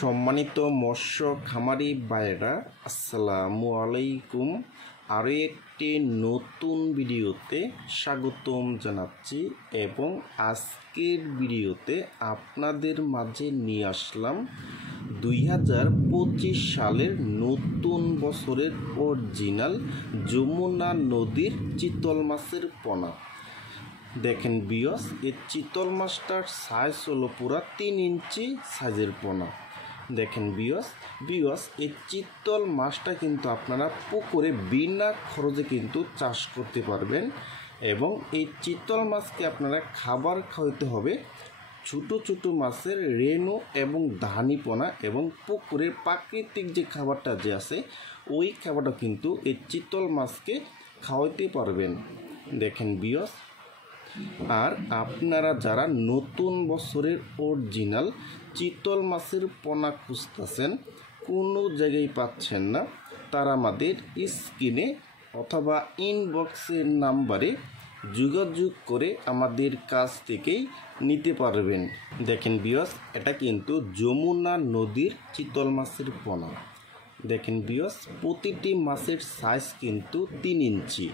সম্মানিত মৎস্য খামারি ভাইয়েরা, আসসালামু আলাইকুম। আরও একটি নতুন ভিডিওতে স্বাগতম জানাচ্ছি এবং আজকের ভিডিওতে আপনাদের মাঝে নিয়ে আসলাম 2025 সালের নতুন বছরের অরিজিনাল যমুনা নদীর চিতল মাছের পোনা। দেখেন বিয়স, এই চিতল মাছটার সাইজ হলো পুরা 3 ইঞ্চি সাইজের পোনা। দেখেন বিয়স এই চিতল মাছটা কিন্তু আপনারা পুকুরে বিনা খরচে কিন্তু চাষ করতে পারবেন এবং এই চিতল মাছকে আপনারা খাবার খাওয়াতে হবে ছোটো ছোটো মাছের রেণু এবং ধানি পোনা, এবং পুকুরের প্রাকৃতিক যে খাবারটা যে আছে ওই খাবারটা কিন্তু এই চিতল মাছকে খাওয়াতে পারবেন। দেখেন বিয়স, আর আপনারা যারা নতুন বছরের অরিজিনাল চিতল মাছের পোনা খুঁজতেছেন, কোনো জায়গায় পাচ্ছেন না, তারা আমাদের স্ক্রিনে অথবা ইনবক্সের নাম্বারে যোগাযোগ করে আমাদের কাছ থেকেই নিতে পারবেন। দেখেন বিয়স, এটা কিন্তু যমুনা নদীর চিতল মাছের পোনা। দেখেন বিয়স, প্রতিটি মাছের সাইজ কিন্তু 3 ইঞ্চি।